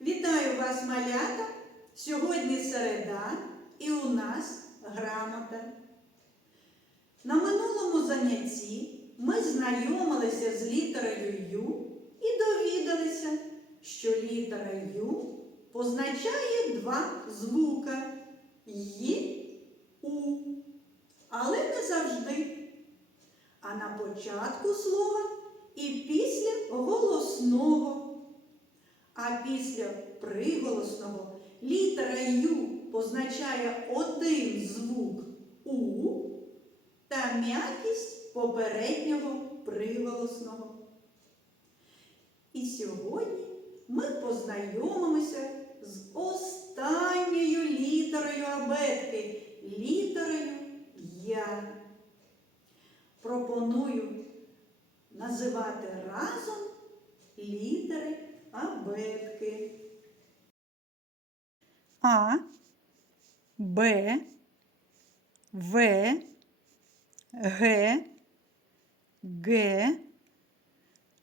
Вітаю вас, малята! Сьогодні середа і у нас грамота. На минулому занятті ми знайомилися з літерою Ю і довідалися, що літера Ю позначає два звука Й, У, але не завжди. А на початку слова і після голосного. А після приголосного літера Ю позначає один звук У та м'якість попереднього приголосного. І сьогодні ми познайомимося з останньою літерою абетки літерою Я. Пропоную називати разом літери абетки. А, Б, В, Г, Г,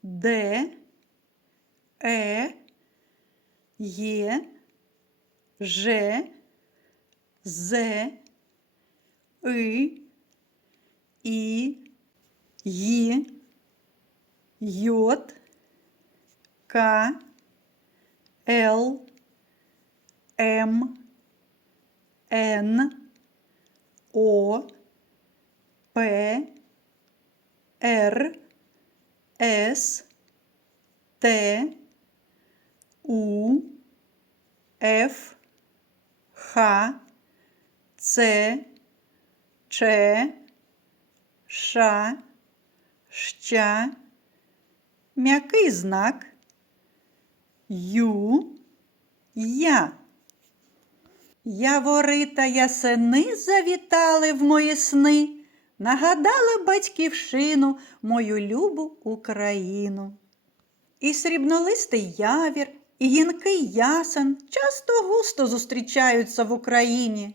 Д, Е, Є, Ж, З, И, І, Ї, Йот, К, Л, М, Н, О, П, Р, С, Т, У, Ф, Х, Ц, Ч, Ш, Щ, м'який знак, Ю, Я. Явори та ясени завітали в мої сни, нагадали батьківщину, мою любу Україну. І срібнолистий явір, і гінкий ясен часто густо зустрічаються в Україні.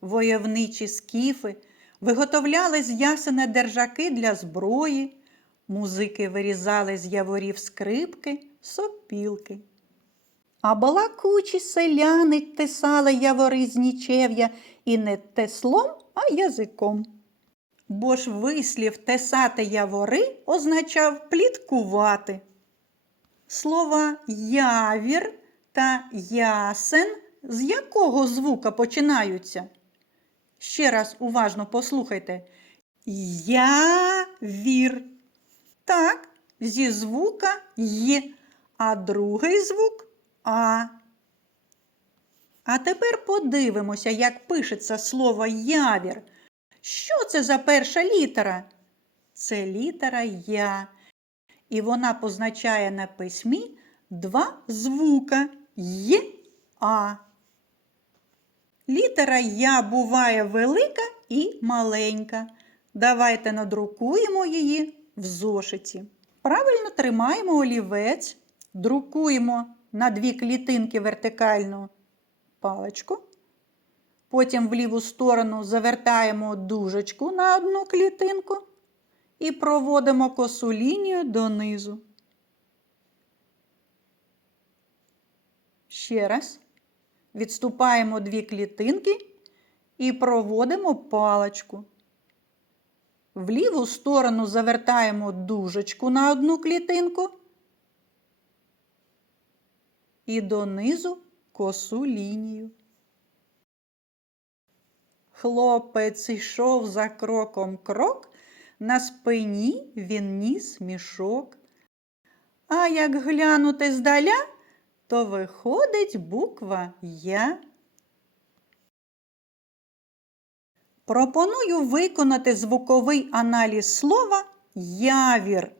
Войовничі скіфи виготовляли з ясене держаки для зброї, музики вирізали з яворів скрипки, сопілки. А балакучі селяни тесали явори з нічев'я і не теслом, а язиком. Бо ж вислів тесати явори означав пліткувати. Слова явір та ясен з якого звука починаються? Ще раз уважно послухайте. Явір. Так, зі звука Й, а другий звук А. А тепер подивимося, як пишеться слово явір. Що це за перша літера? Це літера Я. І вона позначає на письмі два звука Й, А. Літера Я буває велика і маленька. Давайте надрукуємо її в зошиті. Правильно тримаємо олівець, друкуємо на дві клітинки вертикальну паличку. Потім в ліву сторону завертаємо дужечку на одну клітинку і проводимо косу лінію донизу. Ще раз. Відступаємо дві клітинки і проводимо паличку. В ліву сторону завертаємо дужечку на одну клітинку і донизу косу лінію. Хлопець йшов за кроком крок, на спині він ніс мішок. А як глянути здаля, то виходить буква Я. Пропоную виконати звуковий аналіз слова явір.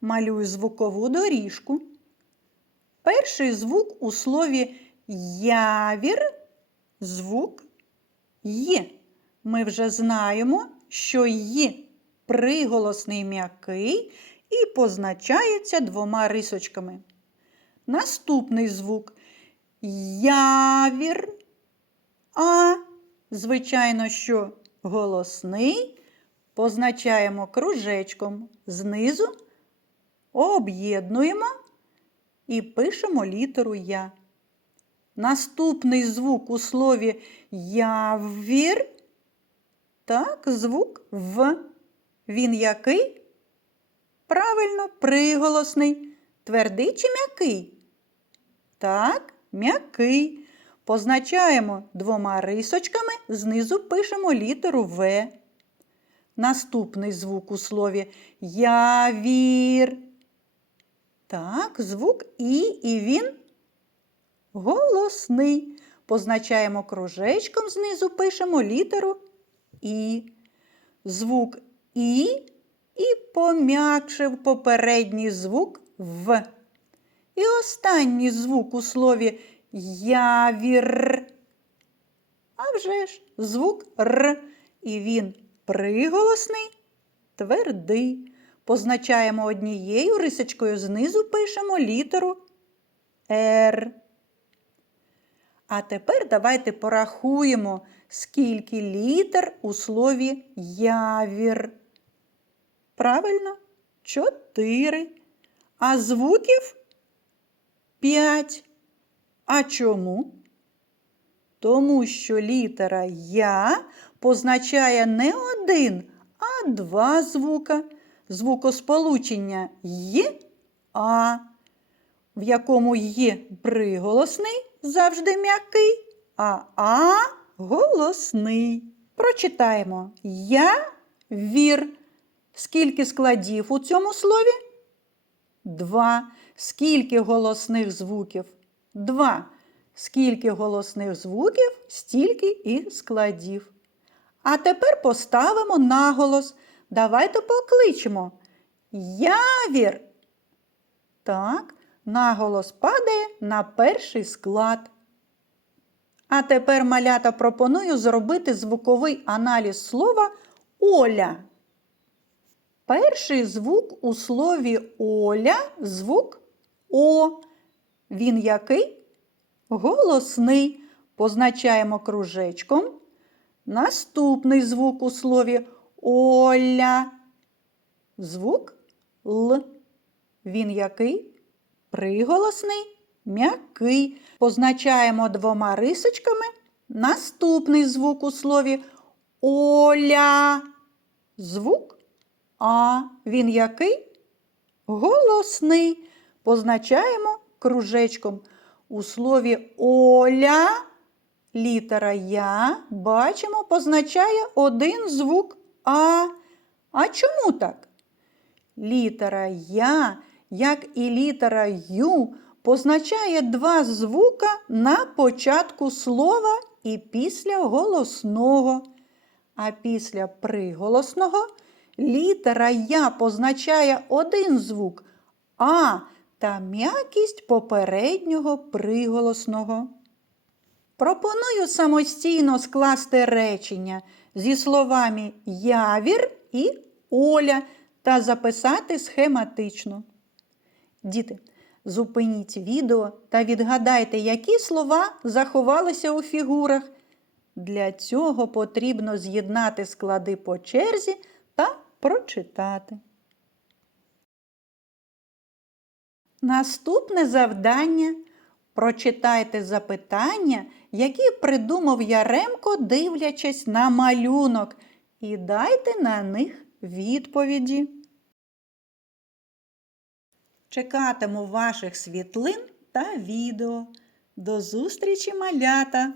Малюю звукову доріжку. Перший звук у слові явір звук Й. Ми вже знаємо, що Й приголосний м'який і позначається двома рисочками. Наступний звук явір. А, звичайно, що голосний позначаємо кружечком. Знизу об'єднуємо і пишемо літеру Я. Наступний звук у слові явір. Так, звук В. Він який? Правильно, приголосний. Твердий чи м'який? Так, м'який. Позначаємо двома рисочками, знизу пишемо літеру В. Наступний звук у слові явір. Так, звук І, і він голосний. Позначаємо кружечком, знизу пишемо літеру І. Звук І і пом'якшив попередній звук В. І останній звук у слові явір. А вже ж звук Р. І він приголосний, твердий. Позначаємо однією рисочкою, знизу пишемо літеру Р. А тепер давайте порахуємо, скільки літер у слові явір. Правильно, чотири. А звуків п'ять. А чому? Тому що літера Я позначає не один, а два звука. Звукосполучення Й, А, в якому є приголосний завжди м'який, а А голосний. Прочитаємо Я вір. Скільки складів у цьому слові? Два. Скільки голосних звуків? Два. Скільки голосних звуків, стільки і складів. А тепер поставимо наголос. Давайте покличемо. Явір. Так, наголос падає на перший склад. А тепер малята пропоную зробити звуковий аналіз слова Оля. Перший звук у слові Оля звук О. Він який? Голосний. Позначаємо кружечком. Наступний звук у слові Оля. Звук Л. Він який? Приголосний, м'який. Позначаємо двома рисочками. Наступний звук у слові Оля. Звук А. Він який? Голосний. Позначаємо кружечком. У слові Оля літера Я бачимо, позначає один звук А. А чому так? Літера Я, як і літера Ю, позначає два звука на початку слова і після голосного. А після приголосного літера Я позначає один звук А та м'якість попереднього приголосного. Пропоную самостійно скласти речення зі словами явір і Оля та записати схематично. Діти, зупиніть відео та відгадайте, які слова заховалися у фігурах. Для цього потрібно з'єднати склади по черзі та прочитати. Наступне завдання прочитайте запитання, які придумав Яремко, дивлячись на малюнок, і дайте на них відповіді. Чекатиму ваших світлин та відео. До зустрічі, малята!